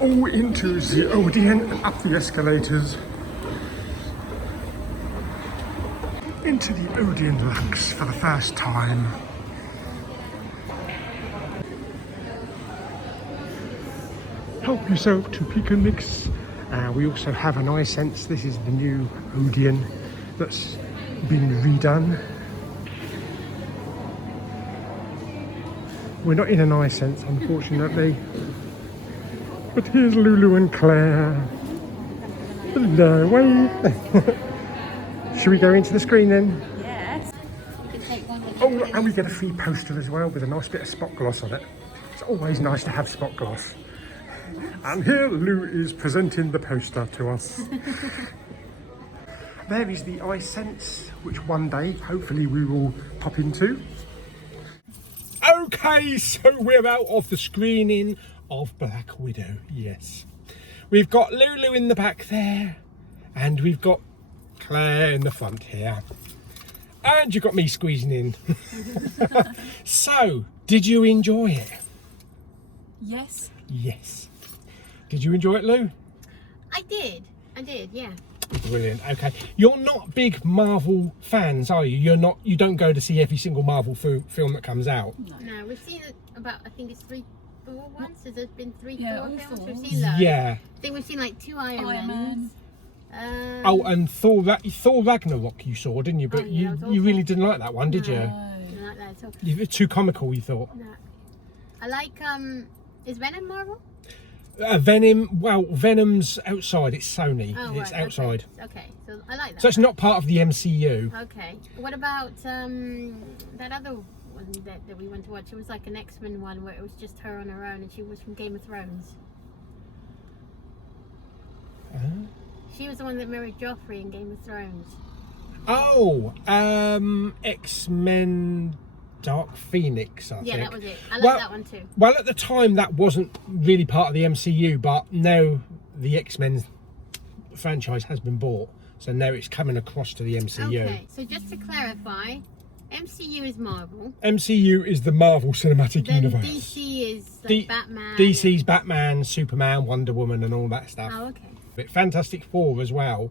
all into the Odeon and up the escalators into the Odeon Lux for the first time. Help yourself to pick and mix. We also have an Hisense. This is the new Odeon that's been redone. We're not in an Hisense, unfortunately. But here's Lulu and Clare. Hello, wave. Should we go into the screen then? Yes. You can take one. Oh, and we get a free poster as well with a nice bit of spot gloss on it. It's always nice to have spot gloss. And here Lou is presenting the poster to us. There is the Hisense, which one day, hopefully, we will pop into. Okay, so we're out of the screening of Black Widow, yes. We've got Lulu in the back there, and we've got Claire in the front here. And you've got me squeezing in. So, did you enjoy it? Yes. Yes. Did you enjoy it, Lou? I did, yeah. Brilliant. Okay, you're not big Marvel fans, are you? You don't go to see every single Marvel film that comes out. No, we've seen it about, I think it's 3, 4 once. Has there been 3, 4 films? Four. We've seen those. Yeah. I think we've seen like 2 Iron Mans. Oh, and Thor Ragnarok you saw, didn't you? But yeah, you really didn't like that one, did you? I don't like that at all. You were too comical, you thought. No. I like is Venom Marvel? Venom. Well, Venom's outside. It's Sony. Oh, It's right, outside. Okay, so I like that. So it's not part of the MCU. Okay. What about that other one that we went to watch? It was like an X-Men one where it was just her on her own, and she was from Game of Thrones. She was the one that married Joffrey in Game of Thrones. Oh, X-Men Dark Phoenix, I think. Yeah, that was it. I like that one too. Well, at the time, that wasn't really part of the MCU, but now the X-Men franchise has been bought, so now it's coming across to the MCU. Okay, so just to clarify, MCU is Marvel. MCU is the Marvel Cinematic Then Universe. DC is like Batman. DC's Batman, Superman, Wonder Woman, and all that stuff. Oh, okay. But Fantastic Four as well,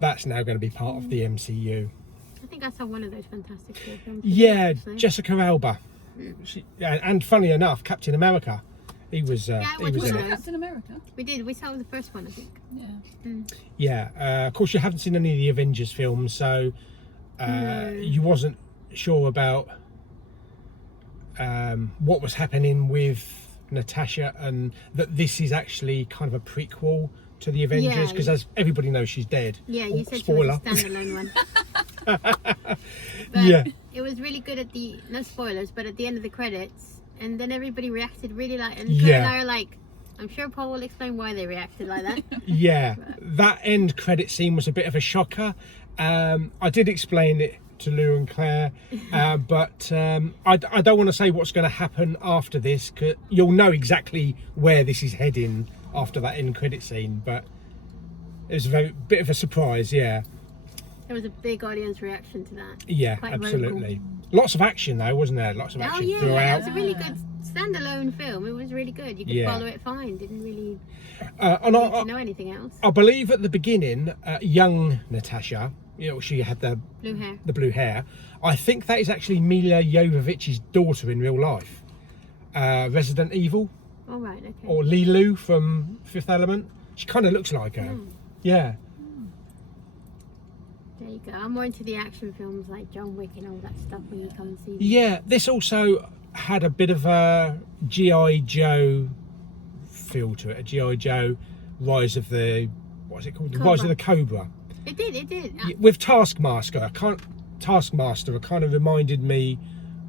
that's now going to be part of the MCU. I think I saw one of those Fantastic Four films. Yeah, actually. Jessica Alba. And funny enough, Captain America, he was in it. Captain America. We did. We saw the first one, I think. Yeah. Yeah, of course you haven't seen any of the Avengers films, so you wasn't sure about what was happening with Natasha, and that this is actually kind of a prequel to the Avengers, because as everybody knows, she's dead. Yeah, you said spoiler. she was a standalone one. But Yeah. it was really good at the, no spoilers, but at the end of the credits, and then everybody reacted really like, and Yeah. Claire and I are like, I'm sure Paul will explain why they reacted like that. Yeah, that end credit scene was a bit of a shocker. I did explain it to Lou and Claire, but I don't want to say what's going to happen after this, because you'll know exactly where this is heading after that end credit scene, but it was a bit of a surprise. Yeah, There was a big audience reaction to that. yeah, Quite absolutely. vocal. Lots of action though, wasn't there? Lots of action Oh yeah, throughout. it was a really good standalone film. It was really good. You could follow it fine. Didn't really And need to know anything else. I believe at the beginning, young Natasha, she had the Blue hair. blue hair. I think that is actually Mila Jovovich's daughter in real life. Resident Evil, Oh right, okay. or Lulu from Fifth Element. She kind of looks like her. Yeah. There you go. I'm more into the action films like John Wick and all that stuff when you come and see them. Yeah, this also had a bit of a G.I. Joe feel to it. A G.I. Joe Rise of the, what is it called? The Rise of the Cobra. It did. With Taskmaster, Taskmaster kind of reminded me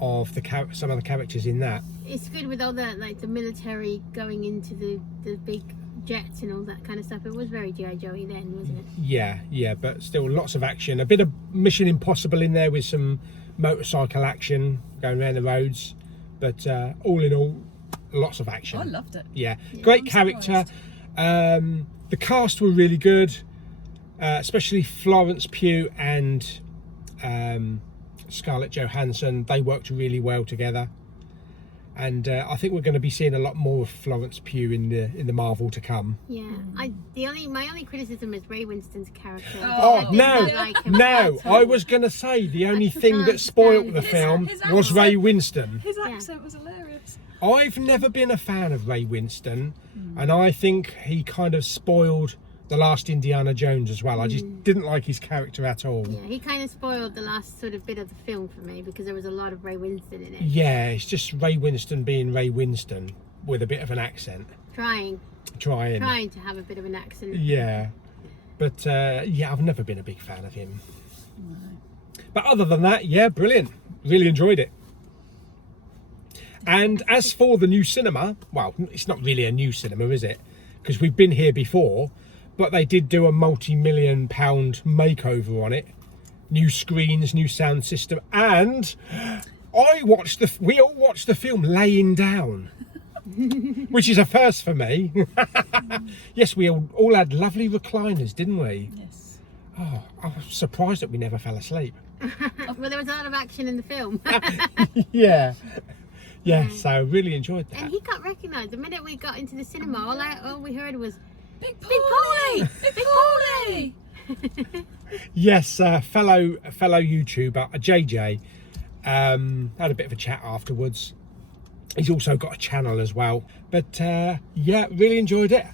of some of the characters in that. It's good with all the like the military going into the big jets and all that kind of stuff. It was very G.I. Joey then, wasn't it? Yeah, but still lots of action. A bit of Mission Impossible in there with some motorcycle action going around the roads. But all in all, lots of action. I loved it. Yeah, great character. The cast were really good, especially Florence Pugh and Scarlett Johansson. They worked really well together. And I think we're going to be seeing a lot more of Florence Pugh in the Marvel to come. Yeah, my only criticism is Ray Winston's character. Oh, no! I was going to say the only thing that spoiled the film was Ray Winston. His accent was hilarious. I've never been a fan of Ray Winston, and I think he kind of spoiled the last Indiana Jones as well. I just didn't like his character at all. Yeah, he kind of spoiled the last sort of bit of the film for me because there was a lot of Ray Winston in it. Yeah, it's just Ray Winston being Ray Winston with a bit of an accent. Trying to have a bit of an accent. Yeah, but yeah, I've never been a big fan of him. No. But other than that, yeah, brilliant. Really enjoyed it. And as for the new cinema, well, it's not really a new cinema, is it? Because we've been here before. But they did do a multi-million-pound makeover on it. New screens, new sound system, and we all watched the film laying down, which is a first for me. Yes, we all had lovely recliners, didn't we? Yes. Oh, I was surprised that we never fell asleep. Well, there was a lot of action in the film. Yeah. Yeah, so really enjoyed that. And he got recognised. The minute we got into the cinema, all we heard was, Big Pauly! Big Pauly! Yes, fellow YouTuber, JJ, had a bit of a chat afterwards. He's also got a channel as well. But yeah, really enjoyed it.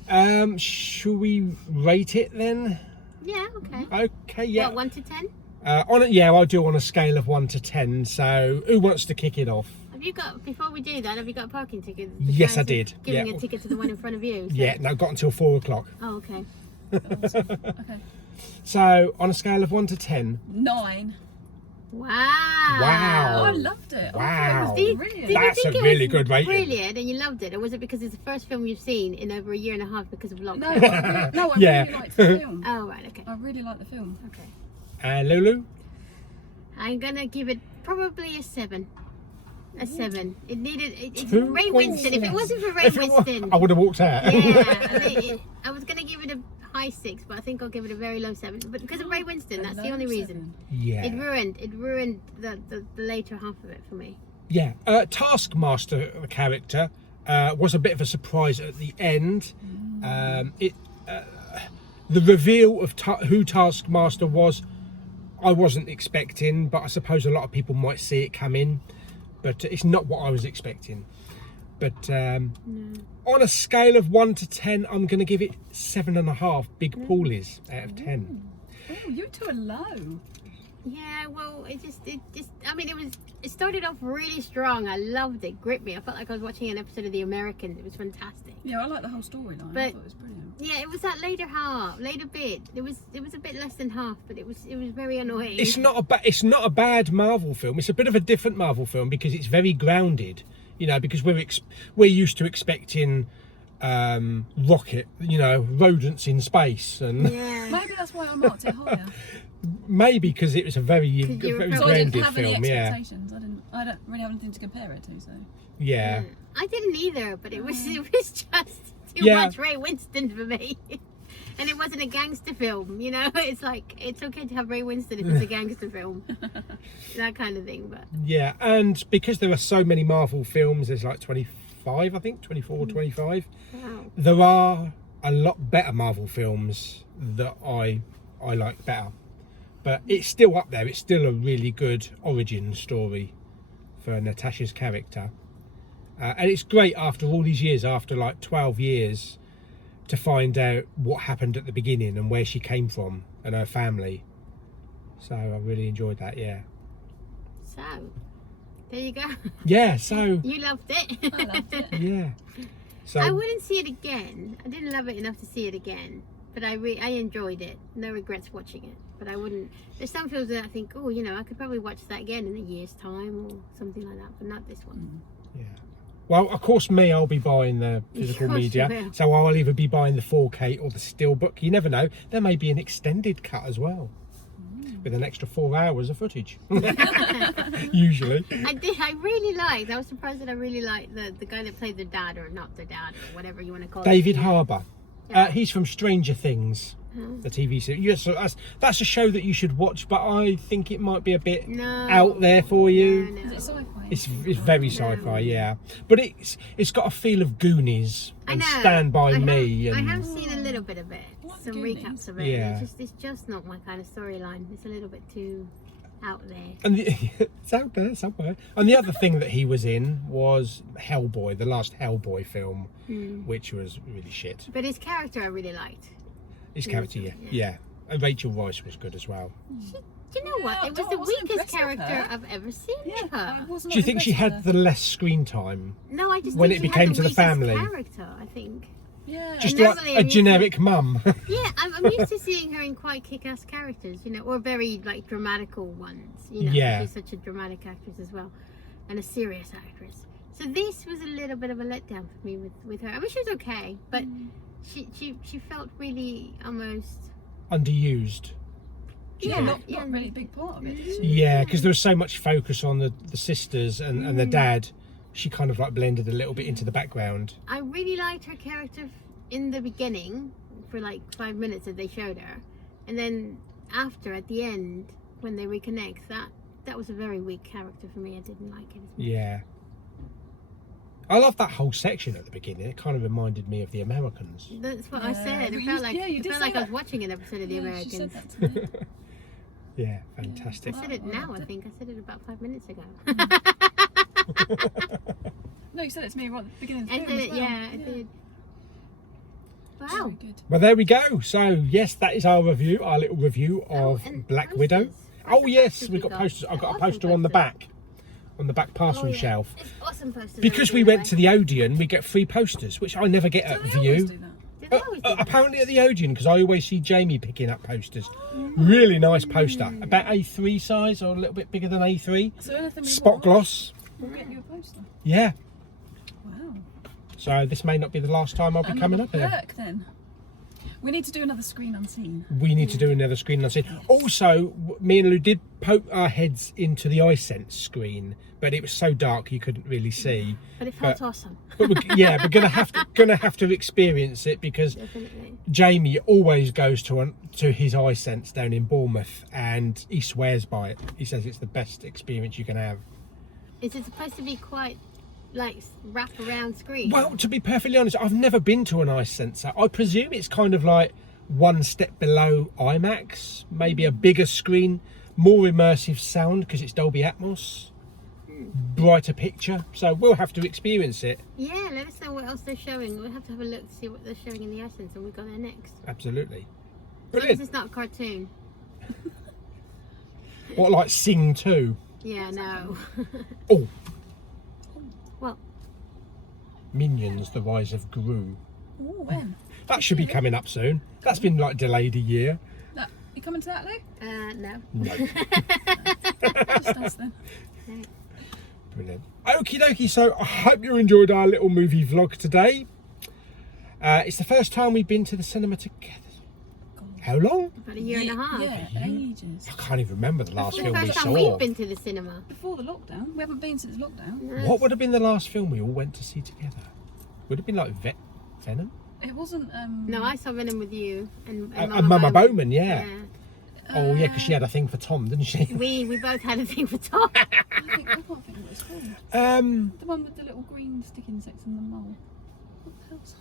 Shall we rate it then? Yeah, okay. Okay, yeah. What, 1 to 10? I'll do on a scale of 1 to 10. So who wants to kick it off? Have you got, before we do that, have you got a parking ticket? Yes, I did. Giving a ticket to the one in front of you? So. Yeah, no, got until 4 o'clock. Oh, okay. Awesome. Okay. So on a scale of 1 to 10. 9. Wow. Wow. Oh, I loved it. Wow. It was brilliant. That's a really good rating. Brilliant, and you loved it. Or was it because it's the first film you've seen in over a year and a half because of lockdown? I Yeah. really liked the film. Oh, right, okay. I really liked the film. Okay. Lulu? I'm gonna give it probably a 7. A 7. It needed it's 2 Ray points. Winston. If it wasn't for Ray Winston, I would have walked out. yeah, I was gonna give it a high 6, but I think I'll give it a very low 7. But because of Ray Winston, that's the only reason. Yeah. It ruined the later half of it for me. Yeah. Taskmaster, the character, was a bit of a surprise at the end. The reveal of who Taskmaster was, I wasn't expecting, but I suppose a lot of people might see it come in. But it's not what I was expecting. But on a scale of 1 to 10, I'm going to give it 7.5 big Paulies out of 10. Oh, you two are low. Yeah, well, it just I mean, it started off really strong. I loved it, gripped me. I felt like I was watching an episode of The Americans. It was fantastic. Yeah, I like the whole storyline. But I thought it was brilliant. Yeah, it was that later bit. It was a bit less than half, but it was very annoying. It's not a bad Marvel film. It's a bit of a different Marvel film because it's very grounded. You know, because we're used to expecting rocket, rodents in space, and yeah. Maybe that's why I marked it higher. Maybe because it was a very So I didn't grounded have any film. Yeah. expectations. I don't really have anything to compare it to. So Yeah. I didn't either, but it was just too much Ray Winston for me. And it wasn't a gangster film, It's like, it's okay to have Ray Winston if it's a gangster film. That kind of thing, but... Yeah, and because there are so many Marvel films, there's like 25, I think, 24 or 25. Wow. There are a lot better Marvel films that I like better. But it's still up there. It's still a really good origin story for Natasha's character. And it's great after all these years, after like 12 years, to find out what happened at the beginning and where she came from and her family. So I really enjoyed that, yeah. So, there you go. Yeah, so... You loved it. I loved it. Yeah. So I wouldn't see it again. I didn't love it enough to see it again. But I enjoyed it. No regrets watching it. But I wouldn't... There's some films that I think, I could probably watch that again in a year's time or something like that. But not this one. Yeah. Well, of course, I'll be buying the physical media, so I'll either be buying the 4K or the Steelbook. You never know. There may be an extended cut as well, with an extra 4 hours of footage. Usually. I was surprised that I really liked the guy that played the dad, or not the dad, or whatever you want to call David it. Harbour. Yeah. He's from Stranger Things, the TV series. Yes, so that's a show that you should watch, but I think it might be a bit out there for you. Is it sci-fi? It's very sci-fi, yeah. But it's got a feel of Goonies and Stand By Me. I And have seen a little bit of it, What, some Goonies? recaps of it. Yeah. It's just not my kind of storyline. It's a little bit too out there. and it's out there somewhere. And the other thing that he was in was Hellboy, the last Hellboy film, which was really shit. But his character I really liked. His character, yeah. And Rachel Weisz was good as well. Do you know what? Yeah, It was I the wasn't weakest impressed with character her. I've ever seen with I her. was not Do you think she impressed had with the her. less screen time? No, I just When think it she became had to the weakest family? character, I think. Yeah. Just And like normally a I'm used generic mum. Yeah, I'm used to seeing her in quite kick-ass characters, you know, or very like dramatical ones. You know, Yeah. she's such a dramatic actress as well, and a serious actress. So this was a little bit of a letdown for me with her. I mean, she was okay, but she felt really almost. Underused. Yeah, not really a big part of it. Did she? Yeah, because there was so much focus on the sisters and the dad. She kind of like blended a little bit into the background. I really liked her character in the beginning for like 5 minutes that they showed her, and then after at the end when they reconnect, that was a very weak character for me. I didn't like it. Yeah. I love that whole section at the beginning. It kind of reminded me of The Americans. That's what I Yeah, said. but It you- felt like yeah, you it did felt say like I was that. watching an episode of The Yeah, Americans. she said that to me. Yeah, fantastic. I said it Oh, now, I I think. I said it about 5 minutes ago. No, you said it to me right at the beginning of the I film said as it, well. yeah, I did. Wow. Very good. Well, there we go. So, yes, that is our review, our little review of and Black posters. Widow. What's Oh, the yes, posters we've we got got? posters. I've got a Awesome poster on the posters. back parcel Oh, yeah. shelf. It's awesome posters. Because we went to the Odeon, we get free posters, which I never get at Don't they always View. do that? Did they always do that? Apparently at the Odeon, because I always see Jamie picking up posters. Really nice poster, about A3 size or a little bit bigger than A3. So anything we Spot want, gloss. we'll get you a poster. Yeah. Wow. So this may not be the last time I'll be coming up here. Perk, then. We need to do another screen unseen. We need to do another screen unseen. Also, me and Lou did poke our heads into the Hisense screen, but it was so dark you couldn't really see. But it felt awesome. But we're gonna have to experience it because Definitely. Jamie always goes to his Hisense down in Bournemouth, and he swears by it. He says it's the best experience you can have. Is it supposed to be quite like wrap around screen? Well, to be perfectly honest, I've never been to an Hisense. I presume it's kind of like one step below IMAX, maybe a bigger screen, more immersive sound because it's Dolby Atmos, brighter picture. So we'll have to experience it. Yeah, let us know what else they're showing. We'll have to have a look to see what they're showing in the Essence, and we go there next. Absolutely. As long as Brilliant. it's not a cartoon. What, like Sing 2? Yeah, no. Oh, Well, Minions: The Rise of Gru. Oh, when? That should be coming up soon. That's been like delayed a year. That, you coming to that, Lou? no. No. Just us then. Brilliant. Okie dokie, so I hope you enjoyed our little movie vlog today. It's the first time we've been to the cinema together. How long? About a year and a half. Yeah, ages. I can't even remember the last It's the film we first time saw. we've been to the cinema. Before the lockdown. We haven't been since lockdown. What would have been the last film we all went to see together? Would it have been like Venom? It wasn't. No, I saw Venom with you and And Mama Bowman, yeah. Yeah. Oh yeah, because she had a thing for Tom, didn't she? We both had a thing for Tom. I can't think what it's called. The one with the little green stick insects and the mole. What the hell's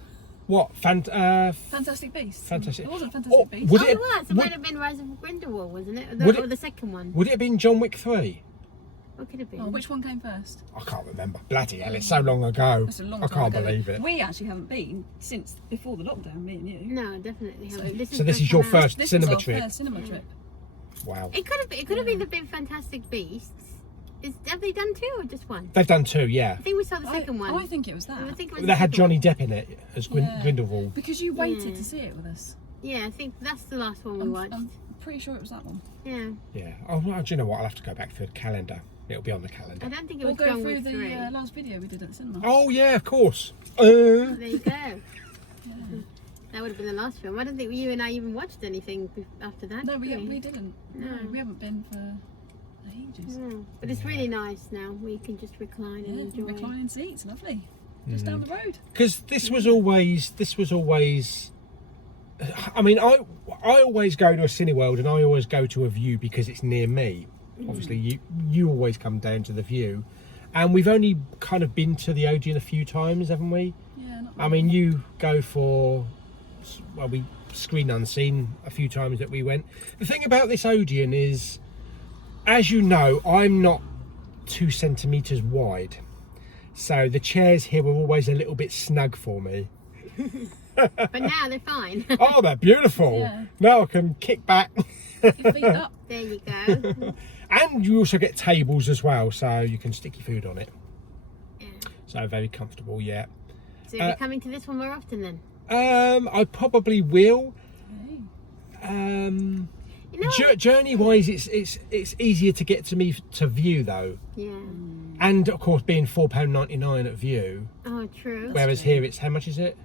What? Fantastic Beasts. Fantastic. It wasn't Fantastic Oh, Beasts. would Oh, it- it was. It would- might have been Rise of Grindelwald, wasn't it? Would Or it- the second one. Would it have been John Wick 3? What could it be? Oh, which one came first? I can't remember. Bloody hell, it's so long ago. That's a long I time can't ago. believe it. We actually haven't been since before the lockdown, me and you. No, definitely haven't. So this is your time. first This cinema was our trip? first cinema trip. Wow. It could have been the big Fantastic Beasts. Have they done two or just one? They've done 2, yeah. I think we saw the second one. I think it was that. I think it was They the had second Johnny one. Depp in it as Yeah. Grindelwald. Because you waited Yeah. to see it with us. Yeah, I think that's the last one we watched. I'm pretty sure it was that one. Yeah, Yeah. Oh, well, do you know what? I'll have to go back through the calendar. It'll be on the I calendar. don't think it We'll was go John through Wick 3. the last video we did at the cinema. Oh, yeah, of course. There you go. Yeah. That would have been the last film. I don't think you and I even watched anything after that. No, we did didn't. No. No, we haven't been for ages. No. But it's really nice now. We can just recline and Yeah, enjoy. reclining seats, lovely. Just down the road. Because this was always. I mean, I always go to a Cineworld and I always go to a View because it's near me. Obviously, you always come down to the View, and we've only kind of been to the Odeon a few times, haven't we? Yeah, not I mean, you go for, well, we screen unseen a few times that we went. The thing about this Odeon is, as you know, I'm not 2 centimeters wide, so the chairs here were always a little bit snug for me. But now they're fine. Oh, they're beautiful. Yeah. Now I can kick back. your feet up. There you go. And you also get tables as well, so you can stick your food on it. Yeah. So very comfortable, yeah. So you're coming to this one more often then? I probably will. Okay. You know, Journey-wise, it's easier to get to me to View though, yeah. and of course being £4.99 at View, Oh, true. whereas here it's, how much is it?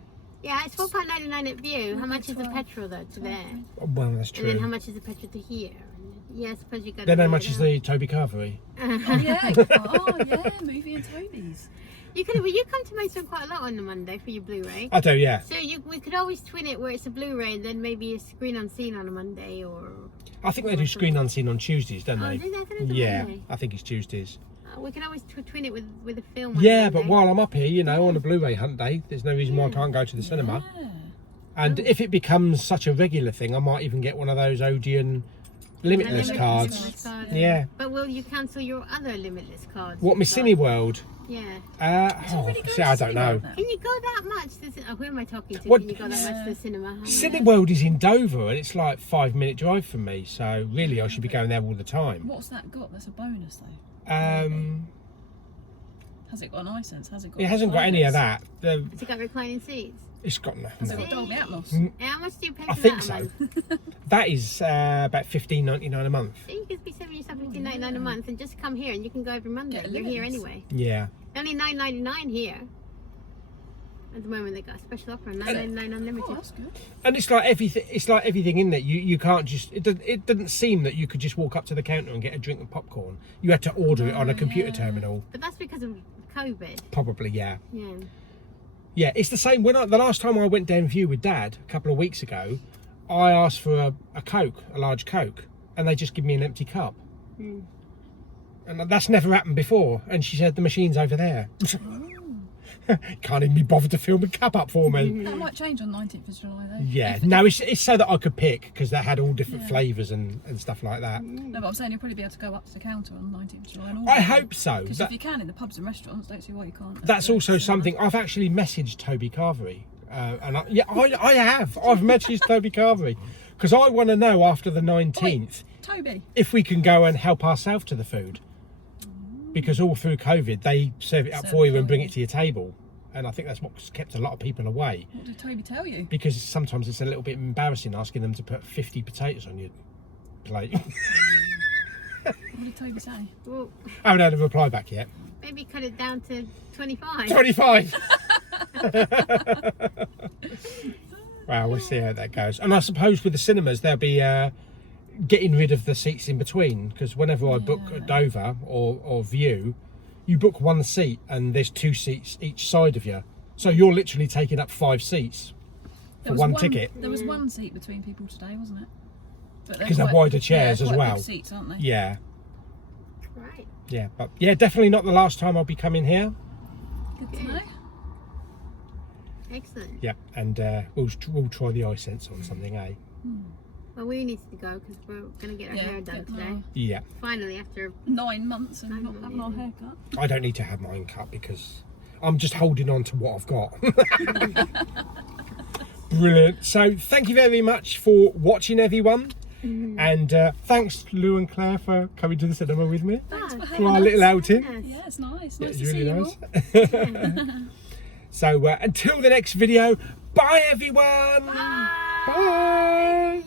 Yeah, it's £4.99 at View. How much is the petrol though to there? Well, that's And then how true. much is the petrol to here? Yeah, I suppose you got. Then how much is the Toby Carvery? Oh yeah. Oh yeah. Movie and Toby's. You could. Well, you come to Mason quite a lot on the Monday for your Blu-ray. I do, yeah. So we could always twin it where it's a Blu-ray and then maybe a screen unseen on a Monday or. I think they do screen unseen on Tuesdays, don't Oh, they? do they? I thought it was a Yeah, Monday. I think it's Tuesdays. We can always twin it with a film. On Yeah, Monday. but while I'm up here, you know, on a Blu-ray hunt day, there's no reason why I can't go to the cinema. Yeah. And if it becomes such a regular thing, I might even get one of those Odeon Limitless Limitless cards. cards. Yeah. But will you cancel your other Limitless cards? What, Miss Cineworld? Yeah. really good See, I don't know. Cineworld now. Can you go that much? Who am I talking to? What- Can you go that much to the cinema? Cineworld is in Dover and it's like 5-minute drive from me, so really I should be going there all the time. What's that got? That's a bonus though. Has it got an Hisense? Has it got? It hasn't got any of that. Has it got reclining seats? It's got nothing. Has it No. got Dolby Atmos? And how much do you pay for I that think a so. month? That is about $15.99 a month. So you could be saving yourself $15.99 a month and just come here and you can go every Monday. Get a You're here Limitless. anyway. Yeah. Only $9.99 here. At the moment they got a special offer, $9.99 unlimited. Oh, that's good. And it's like everything. It's like everything in there. You can't just. It didn't seem that you could just walk up to the counter and get a drink of popcorn. You had to order it on a computer terminal. But that's because of COVID. Probably, yeah. Yeah. Yeah, it's the same. The last time I went down View with Dad a couple of weeks ago, I asked for a Coke, a large Coke, and they just give me an empty cup. Mm. And that's never happened before. And she said the machine's over there. Can't even be bothered to fill my cup up for me. That might change on 19th of July though. Yeah, If- no, it's so that I could pick because they had all different flavours and stuff like that. No, but I'm saying you'll probably be able to go up to the counter on 19th of July. And I hope so. Because That- if you can in the pubs and restaurants, don't see why you can't. That's also something I've actually messaged Toby Carvery, and I have. I've messaged Toby Carvery because I want to know after the 19th Toby. if we can go and help ourselves to the food, because all through COVID they serve it up for you and bring it to your table, and I think that's what's kept a lot of people away. What did Toby tell you? Because sometimes it's a little bit embarrassing asking them to put 50 potatoes on your plate. What did Toby say? Well, I haven't had a reply back yet. maybe cut it down to 25. 25. Well, we'll see how that goes. And I suppose with the cinemas, they'll be getting rid of the seats in between, because whenever I book at Dover or View, you book one seat and there's 2 seats each side of you. So you're literally taking up 5 seats for one ticket. There was one seat between people today, wasn't it? But Because they're wider chairs as quite well. Big seats, aren't they? Yeah, Right. yeah. But yeah, definitely not the last time I'll be coming here. Good to know. Excellent. Yeah, and we'll try the Hisense on something, eh? Well, we need to go because we're going to get our hair done today. Yeah. Finally, after 9 months and 9 not having our months. haircut. I don't need to have mine cut because I'm just holding on to what I've got. Brilliant. So thank you very much for watching, everyone. And thanks Lou and Claire for coming to the cinema with me for our little outing. Yeah, it's nice. Yeah, Nice it's to see really you nice. all. So until the next video, bye everyone. Bye. Bye.